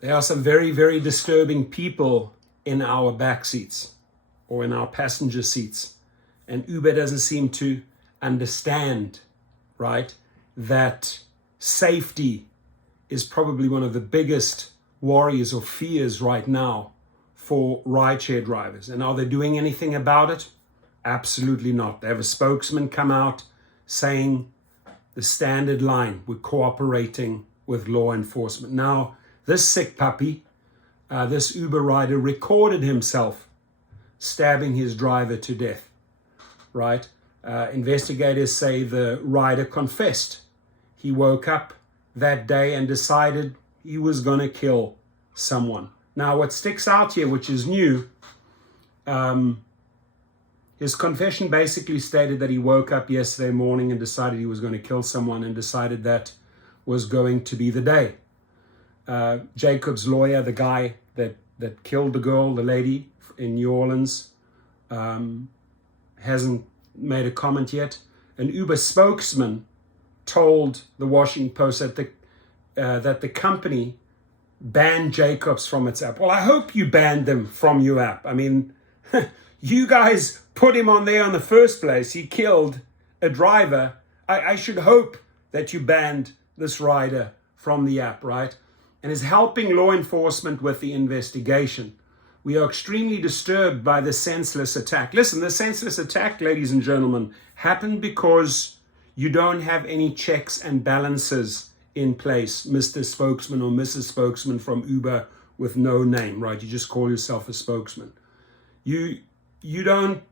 There are some very, very disturbing people in our back seats or in our passenger seats. And Uber doesn't seem to understand, right, that safety is probably one of the biggest worries or fears right now for rideshare drivers. And are they doing anything about it? Absolutely not. They have a spokesman come out saying the standard line, we're cooperating with law enforcement. Now, this sick puppy, this Uber rider recorded himself stabbing his driver to death, right? Investigators say the rider confessed. He woke up that day and decided he was going to kill someone. Now, what sticks out here, which is new, his confession basically stated that he woke up yesterday morning and decided he was going to kill someone and decided that was going to be the day. Jacob's lawyer, the guy that killed the girl, the lady in New Orleans, hasn't made a comment yet. An Uber spokesman told the Washington Post that the company banned Jacobs from its app. Well, I hope you banned them from your app. I mean, you guys put him on there in the first place. He killed a driver. I should hope that you banned this rider from the app, right? And is helping law enforcement with the investigation. We are extremely disturbed by the senseless attack. Listen, the senseless attack, ladies and gentlemen, happened because you don't have any checks and balances in place, Mr. Spokesman or Mrs. Spokesman from Uber with no name, right? You just call yourself a spokesman. You don't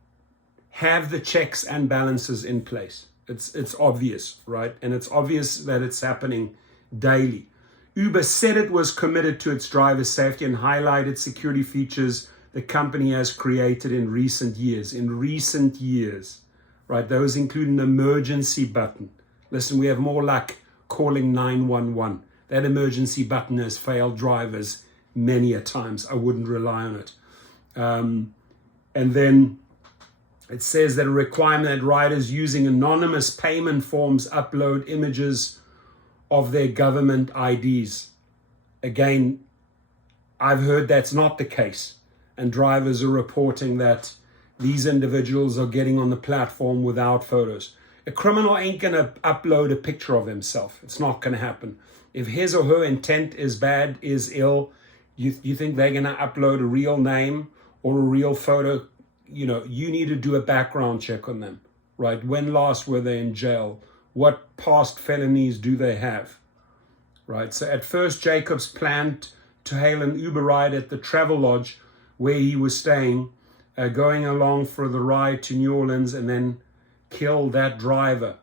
have the checks and balances in place. It's obvious, right? And it's obvious that it's happening daily. Uber said it was committed to its driver safety and highlighted security features the company has created in recent years. Right? Those include an emergency button. Listen, we have more luck calling 911. That emergency button has failed drivers many a times. I wouldn't rely on it. And then it says that a requirement that riders using anonymous payment forms upload images of their government IDs. Again, I've heard that's not the case. And drivers are reporting that these individuals are getting on the platform without photos. A criminal ain't going to upload a picture of himself. It's not going to happen. If his or her intent is bad, is ill, you think they're going to upload a real name or a real photo? You know, you need to do a background check on them, right? When last were they in jail? What past felonies do they have, right? So at first, Jacobs planned to hail an Uber ride at the travel lodge where he was staying, going along for the ride to New Orleans and then kill that driver.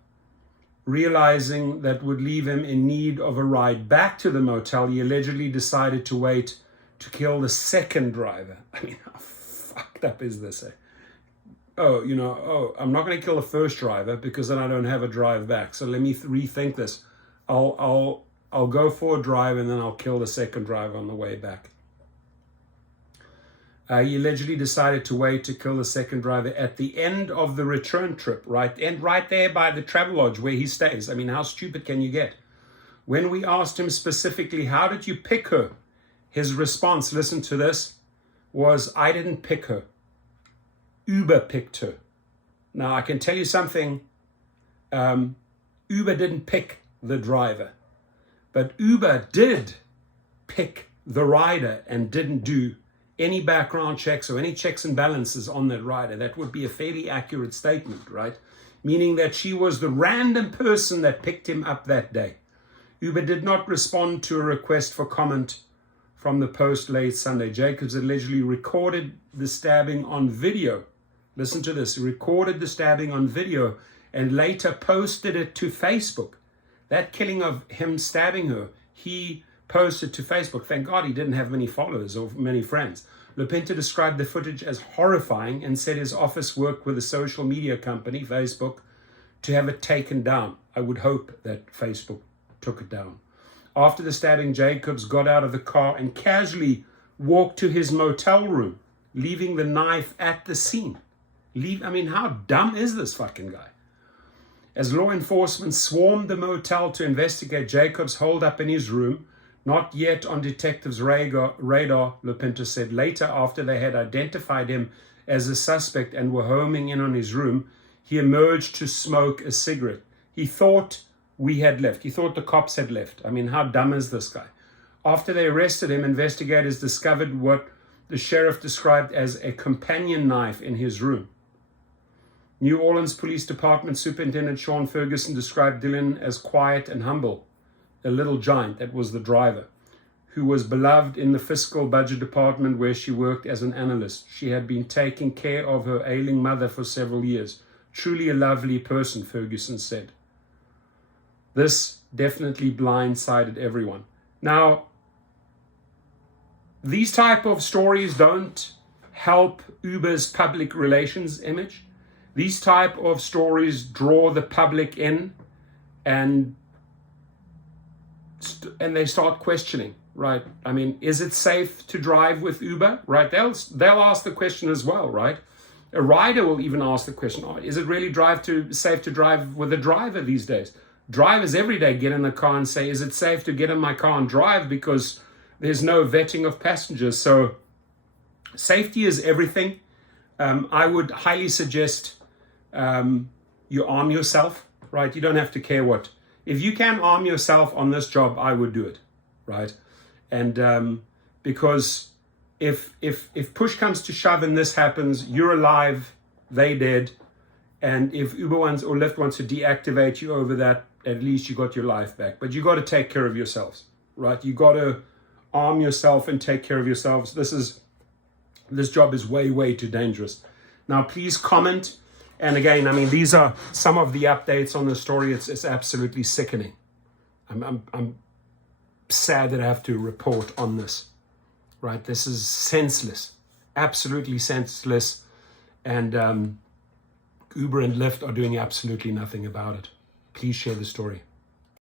Realizing that would leave him in need of a ride back to the motel, he allegedly decided to wait to kill the second driver. I mean, how fucked up is this? I'm not going to kill the first driver because then I don't have a drive back. So let me rethink this. I'll go for a drive and then I'll kill the second driver on the way back. He allegedly decided to wait to kill the second driver at the end of the return trip, right? And right there by the travel lodge where he stays. I mean, how stupid can you get? When we asked him specifically, how did you pick her? His response, listen to this, was, I didn't pick her. Uber picked her. Now, I can tell you something. Uber didn't pick the driver. But Uber did pick the rider and didn't do any background checks or any checks and balances on that rider. That would be a fairly accurate statement, right? Meaning that she was the random person that picked him up that day. Uber did not respond to a request for comment from the Post late Sunday. Jacobs allegedly recorded the stabbing on video. Listen to this. He recorded the stabbing on video and later posted it to Facebook. That killing of him stabbing her, he posted to Facebook. Thank God he didn't have many followers or many friends. Lupinta described the footage as horrifying and said his office worked with a social media company, Facebook, to have it taken down. I would hope that Facebook took it down. After the stabbing, Jacobs got out of the car and casually walked to his motel room, leaving the knife at the scene. I mean, how dumb is this fucking guy? As law enforcement swarmed the motel to investigate, Jacobs holed up in his room, Not yet on detectives' radar, Lupinto said. Later, after they had identified him as a suspect and were homing in on his room, he emerged to smoke a cigarette. He thought we had left. He thought the cops had left. I mean, how dumb is this guy? After they arrested him, investigators discovered what the sheriff described as a companion knife in his room. New Orleans Police Department Superintendent Sean Ferguson described Dylan as quiet and humble, a little giant, that was the driver, who was beloved in the fiscal budget department where she worked as an analyst. She had been taking care of her ailing mother for several years. Truly a lovely person, Ferguson said. This definitely blindsided everyone. Now, these type of stories don't help Uber's public relations image. These type of stories draw the public in and they start questioning, right? I mean, is it safe to drive with Uber, right? They'll ask the question as well, right? A rider will even ask the question, is it really safe to drive with a driver these days? Drivers every day get in the car and say, is it safe to get in my car and drive, because there's no vetting of passengers. So safety is everything. I would highly suggest you arm yourself, right? You don't have to care what. If you can arm yourself on this job, I would do it, right? And because if push comes to shove and this happens, you're alive, they dead. And if Uber wants or Lyft wants to deactivate you over that, at least you got your life back. But you got to take care of yourselves, right? You got to arm yourself and take care of yourselves. This job is way, way too dangerous. Now, please comment. And again, I mean, these are some of the updates on the story. It's absolutely sickening. I'm sad that I have to report on this, right? This is senseless, absolutely senseless. And Uber and Lyft are doing absolutely nothing about it. Please share the story.